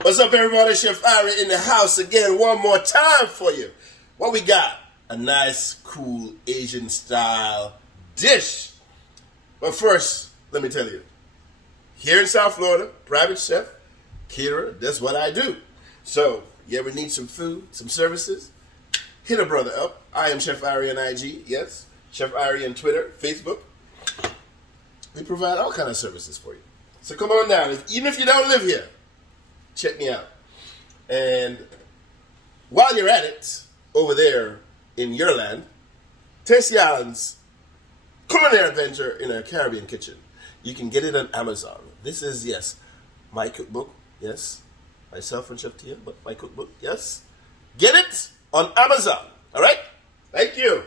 What's up, everybody? Chef Irie in the house again one more time for you. What we got? A nice, cool Asian style dish. But first, let me tell you, here in South Florida, private chef, caterer, that's what I do. So, you ever need some food, some services? Hit a brother up. I am Chef Irie on IG, yes. Chef Irie on Twitter, Facebook. We provide all kinds of services for you. So come on down. Even if you don't live here, check me out. And while you're at it, over there in your land, Tasty Island's culinary adventure in a Caribbean kitchen. You can get it on Amazon. This is, yes, my cookbook, yes. Myself and Chef Tia, but my cookbook, yes. Get it on Amazon, all right? Thank you.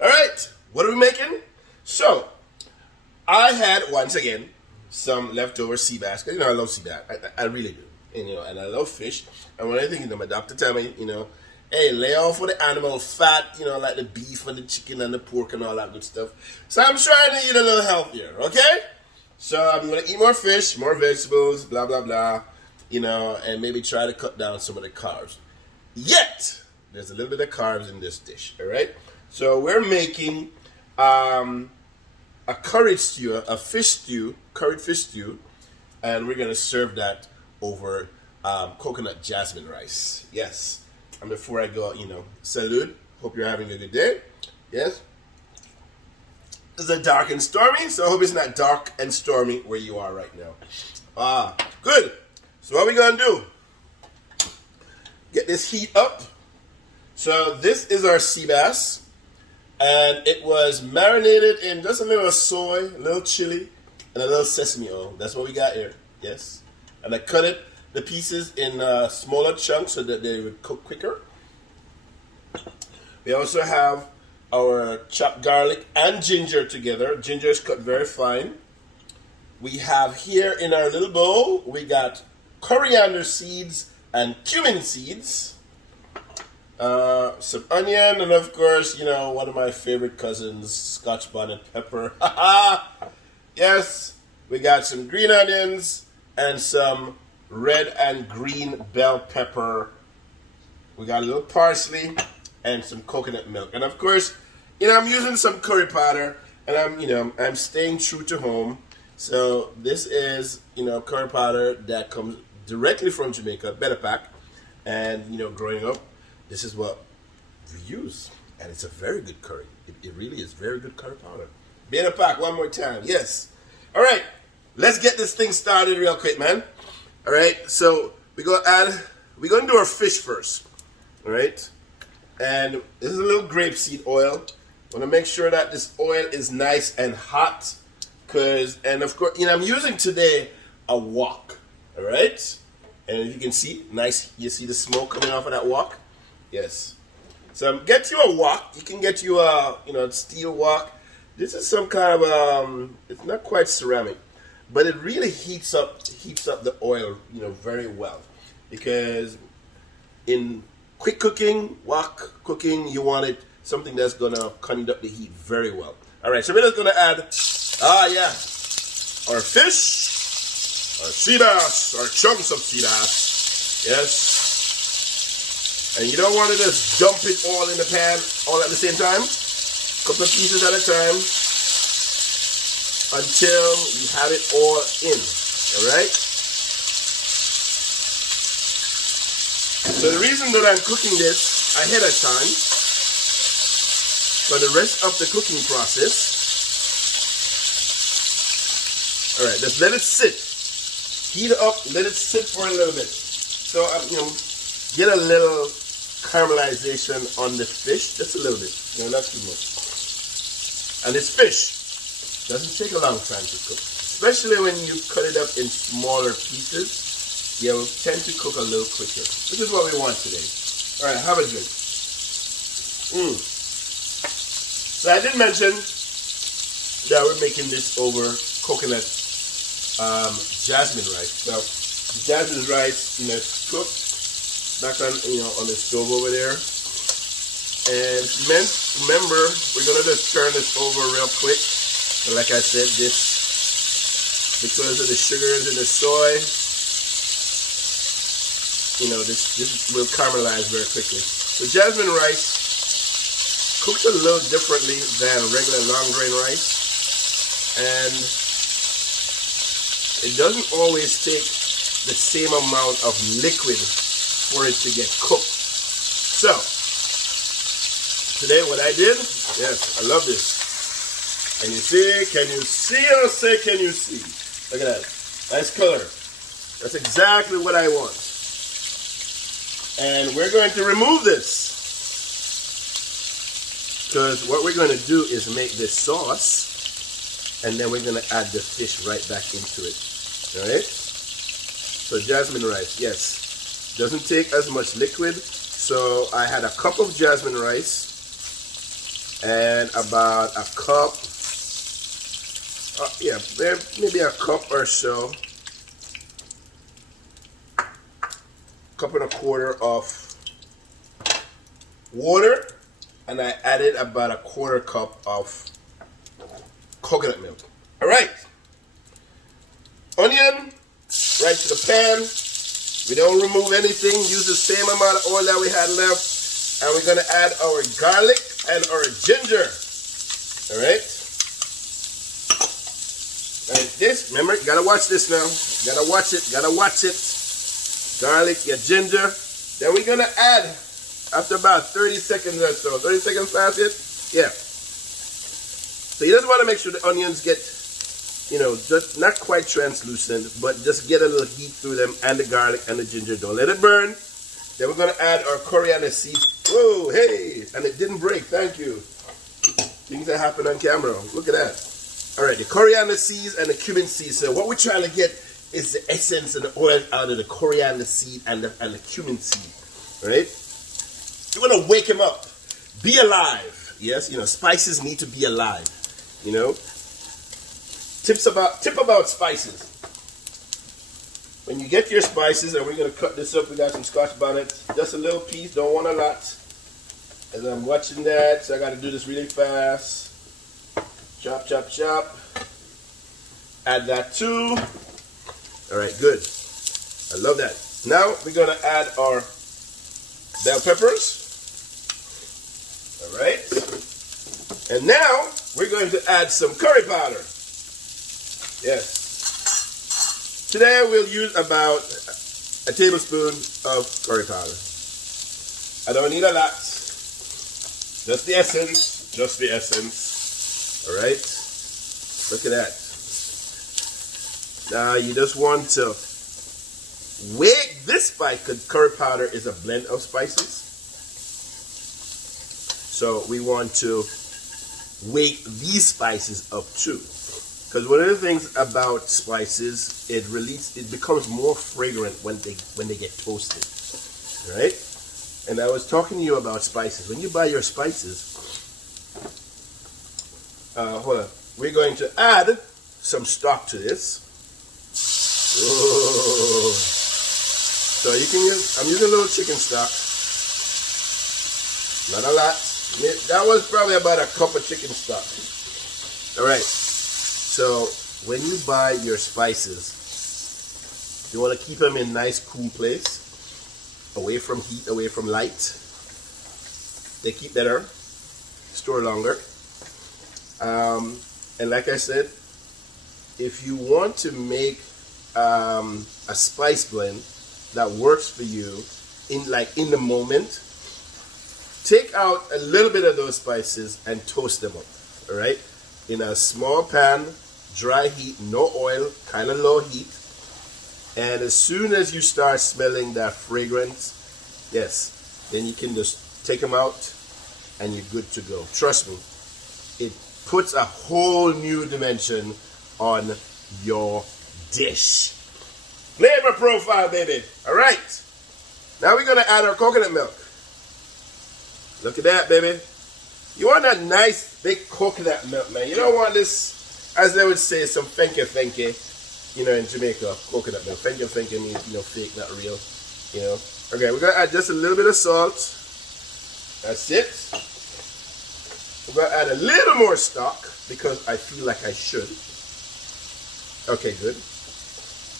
All right, what are we making? So, I had, once again, some leftover sea bass. You know, I love sea bass. I really do. And I love fish. And when I think, my doctor tell me, hey, lay off of the animal fat, like the beef and the chicken and the pork and all that good stuff. So I'm trying to eat a little healthier, okay? So I'm going to eat more fish, more vegetables, blah, blah, blah, and maybe try to cut down some of the carbs. Yet, there's a little bit of carbs in this dish, all right? So we're making a curried stew, a fish stew, curried fish stew, and we're going to serve that over coconut jasmine rice. Yes. And before I go, salute. Hope you're having a good day. Yes. It's a dark and stormy, so I hope it's not dark and stormy where you are right now. Good. So what we going to do? Get this heat up. So this is our sea bass. And it was marinated in just a little soy, a little chili, and a little sesame oil. That's what we got here. Yes. And I cut the pieces in smaller chunks so that they would cook quicker. We also have our chopped garlic and ginger together. Ginger is cut very fine. We have here in our little bowl, we got coriander seeds and cumin seeds. Some onion, and of course, one of my favorite cousins, Scotch bonnet pepper. Yes, we got some green onions and some red and green bell pepper. We got a little parsley and some coconut milk. And of course, I'm using some curry powder, and I'm staying true to home. So this is, curry powder that comes directly from Jamaica, Better Pack. And, growing up, this is what we use. And it's a very good curry. It really is very good curry powder. Better Pack, one more time. Yes. All right. Let's get this thing started real quick, man. All right. So we're going to do our fish first. All right. And this is a little grapeseed oil. Want to make sure that this oil is nice and hot. And of course, I'm using today a wok. All right. And as you can see, nice. You see the smoke coming off of that wok? Yes. So get you a wok. You can get you a steel wok. This is some kind of it's not quite ceramic, but it really heats up the oil very well, because in quick cooking, wok cooking, you want it something that's gonna conduct the heat very well. All right, so we're just gonna add our fish, our sea bass, our chunks of sea bass. Yes. And you don't want to just dump it all in the pan all at the same time. Couple of pieces at a time until you have it all in. Alright? So the reason that I'm cooking this ahead of time, for the rest of the cooking process, alright, just let it sit. Heat it up, let it sit for a little bit. So, get a little caramelization on the fish, just a little bit, not too much. And it's fish. Doesn't take a long time to cook, especially when you cut it up in smaller pieces. It will tend to cook a little quicker. This is what we want today. All right, have a drink. So I did mention that we're making this over coconut jasmine rice. So the jasmine rice, it's cooked back on on the stove over there, and remember, we're gonna just turn this over real quick. And like I said, this, because of the sugars in the soy, this will caramelize very quickly. So jasmine rice cooks a little differently than regular long grain rice, and it doesn't always take the same amount of liquid for it to get cooked. So today what I did, yes, I love this. Can you see? Can you see? Or say, can you see? Look at that. Nice color. That's exactly what I want. And we're going to remove this, because what we're going to do is make this sauce, and then we're going to add the fish right back into it. Alright? So jasmine rice, yes. Doesn't take as much liquid. So I had a cup of jasmine rice and about a cup, maybe a cup or so, cup and a quarter of water, and I added about a quarter cup of coconut milk. All right, onion right to the pan. We don't remove anything. Use the same amount of oil that we had left, and we're gonna add our garlic and our ginger. All right. And this, remember, you gotta watch this now. Gotta watch it. Gotta watch it. Garlic, your ginger. Then we're gonna add, after about 30 seconds or so. 30 seconds past it? Yeah. So you just want to make sure the onions get, just not quite translucent, but just get a little heat through them, and the garlic and the ginger. Don't let it burn. Then we're gonna add our coriander seed. Whoa, hey, and it didn't break. Thank you. Things that happen on camera. Look at that. All right, the coriander seeds and the cumin seeds. So what we're trying to get is the essence and the oil out of the coriander seed and the cumin seed. All right? You want to wake them up. Be alive. Yes, spices need to be alive. Tip about spices. When you get your spices, and we're going to cut this up, we got some Scotch bonnet, just a little piece, don't want a lot. As I'm watching that, so I got to do this really fast. Chop, chop, chop. Add that too. All right, good. I love that. Now we're going to add our bell peppers. All right. And now we're going to add some curry powder. Yes. Today we'll use about a tablespoon of curry powder. I don't need a lot. Just the essence. Just the essence. All right. Look at that. Now you just want to wake this spice, because curry powder is a blend of spices. So we want to wake these spices up too. Because one of the things about spices, it becomes more fragrant when they get toasted. Right? And I was talking to you about spices. When you buy your spices, hold on. We're going to add some stock to this. Whoa. So you can use, I'm using a little chicken stock. Not a lot. That was probably about a cup of chicken stock. Alright. So when you buy your spices, you want to keep them in a nice cool place. Away from heat, away from light. They keep better. Store longer. And like I said, if you want to make a spice blend that works for you in the moment, take out a little bit of those spices and toast them up. All right, in a small pan, dry heat, no oil, kind of low heat. And as soon as you start smelling that fragrance, yes, then you can just take them out and you're good to go. Trust me, it puts a whole new dimension on your dish. Flavor profile, baby. All right. Now we're going to add our coconut milk. Look at that, baby. You want that nice big coconut milk, man. You don't want this, as they would say, some fenke, in Jamaica, coconut milk. Fenke means, fake, not real, Okay, we're going to add just a little bit of salt. That's it. We're going to add a little more stock because I feel like I should. Okay, good.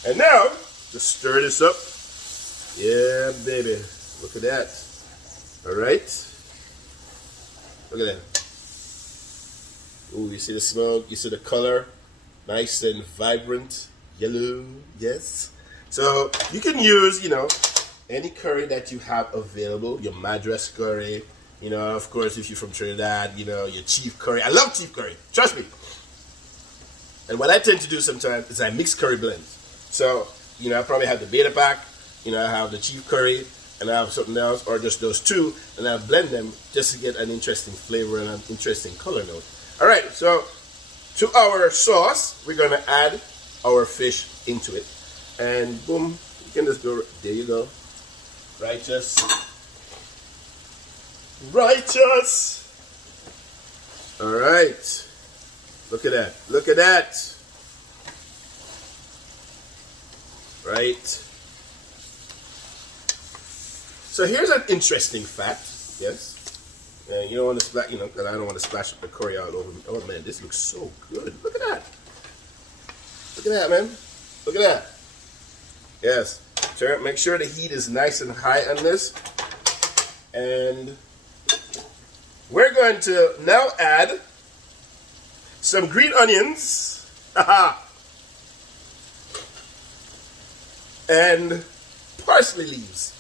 And now, just stir this up. Yeah, baby. Look at that. All right. Look at that. Ooh, you see the smoke? You see the color? Nice and vibrant. Yellow. Yes. So you can use, any curry that you have available. Your Madras curry. Of course, if you're from Trinidad, your chief curry. I love chief curry. Trust me. And what I tend to do sometimes is I mix curry blends. So, I probably have the beta pack, I have the chief curry, and I have something else, or just those two, and I blend them just to get an interesting flavor and an interesting color note. All right, so to our sauce, we're going to add our fish into it. And boom, you can just go, there you go. Righteous. Righteous. All right. Look at that. Look at that. Right. So here's an interesting fact. Yes. You don't want to splash, because I don't want to splash the curry all over me. Oh man, this looks so good. Look at that. Look at that, man. Look at that. Yes. Make sure the heat is nice and high on this. And we're going to now add some green onions. And parsley leaves.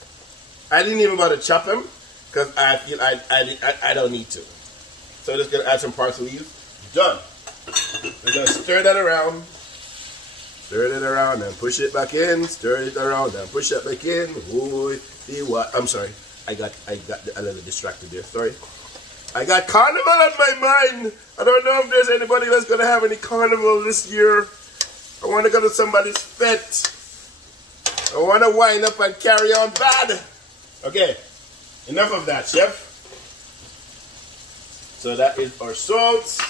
I didn't even bother to chop them because I feel I don't need to. So I'm just going to add some parsley leaves. Done. We're going to stir that around. Stir it around and push it back in. Stir it around and push it back in. I'm sorry. I got a little distracted there. Sorry. I got carnival on my mind. I don't know if there's anybody that's going to have any carnival this year. I want to go to somebody's fete. I want to wind up and carry on bad. Okay, enough of that, chef. So that is our salt.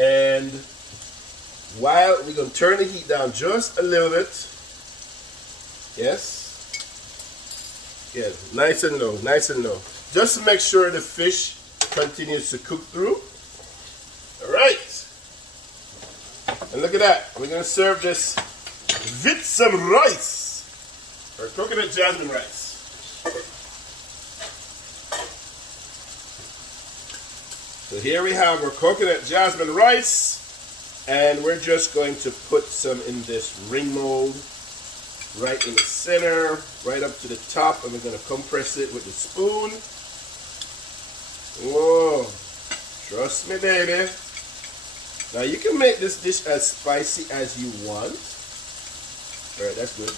And while we're going to turn the heat down just a little bit. Yes. Yes, nice and low, nice and low. Just to make sure the fish continues to cook through. All right. And look at that. We're going to serve this with some rice. Or coconut jasmine rice. So here we have our coconut jasmine rice. And we're just going to put some in this ring mold. Right in the center. Right up to the top. And we're going to compress it with the spoon. Whoa. Trust me, baby. Now you can make this dish as spicy as you want. Alright, that's good.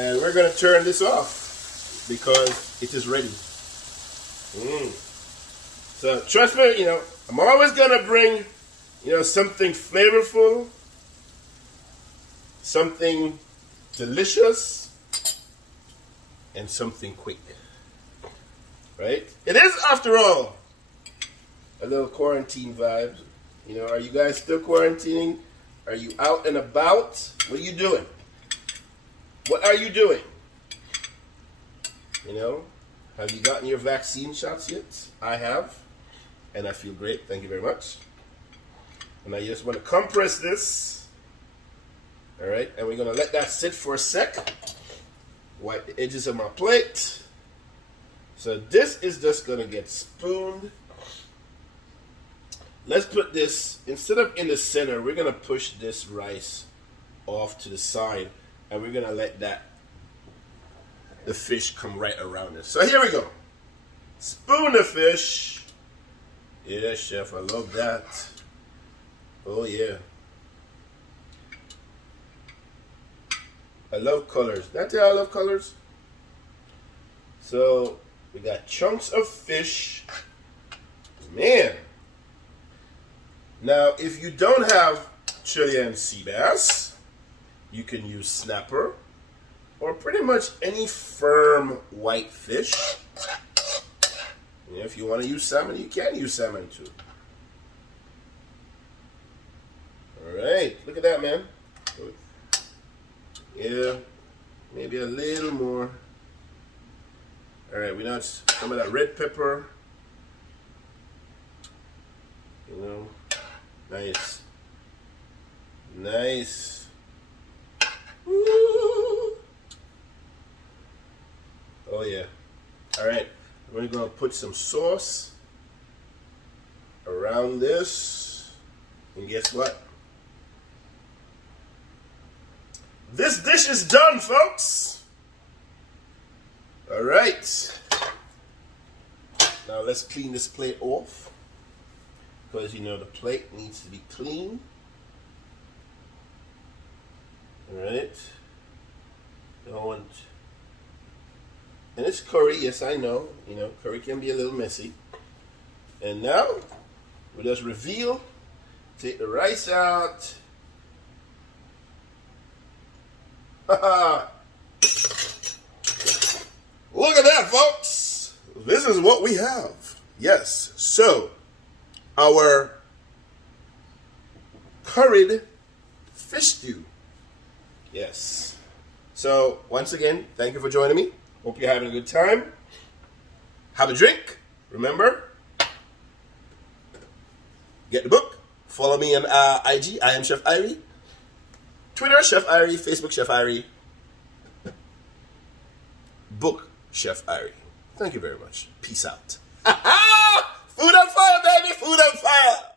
And we're going to turn this off because it is ready. So trust me, I'm always going to bring, something flavorful, something delicious, and something quick. Right? It is, after all, a little quarantine vibes. Are you guys still quarantining? Are you out and about? What are you doing? What are you doing? Have you gotten your vaccine shots yet? I have. And I feel great. Thank you very much. And I just want to compress this. All right. And we're going to let that sit for a sec. Wipe the edges of my plate. So this is just going to get spooned. Let's put this, instead of in the center, we're going to push this rice off to the side. And we're going to let the fish come right around it. So here we go. Spoon the fish. Yeah, chef, I love that. Oh, yeah. I love colors. Did I tell you I love colors? So we got chunks of fish. Man. Now, if you don't have Chilean sea bass, you can use snapper or pretty much any firm white fish. If you want to use salmon, you can use salmon too. All right, look at that, man. Yeah, maybe a little more. All right, we know it's some of that red pepper. Nice. Nice. Woo. going to put some sauce around this. And guess what? This dish is done, folks. All right. Now let's clean this plate off. Because, you know, the plate needs to be clean. All right. Don't want... And it's curry, yes, I know. You know, curry can be a little messy. And now, we just reveal, take the rice out. Look at that, folks. This is what we have. Yes, so, our curried fish stew. Yes. So, once again, thank you for joining me. Hope you're having a good time. Have a drink. Remember, get the book. Follow me on IG. I am Chef Irie. Twitter, Chef Irie. Facebook, Chef Irie. Book, Chef Irie. Thank you very much. Peace out. Food on fire, baby. Food on fire.